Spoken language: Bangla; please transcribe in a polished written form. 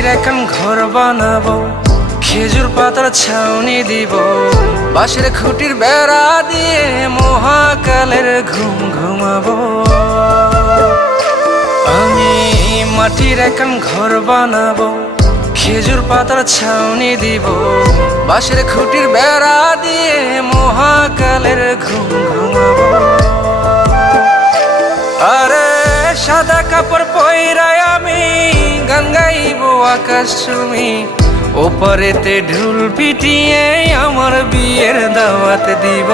মাটির এখন ঘর বানাবো, খেজুর পাতার ছাউনি দিব, বাঁশের খুঁটির বেড়া দিয়ে মহাকালের ঘুম ঘুমাবো। আমি মাটির এখন ঘর বানাবো, খেজুর পাতার ছাউনি দিব, বাঁশের খুঁটির বেড়া দিয়ে মহাকালের ঘুম ঘুমাবো। আরে সাদা কাপড় পয়রায় আমি গান গাইব আকাশ চুমি, ওপারেতে ঢুল পিটিয়ে আমার বিয়ের দাওয়াত দিব।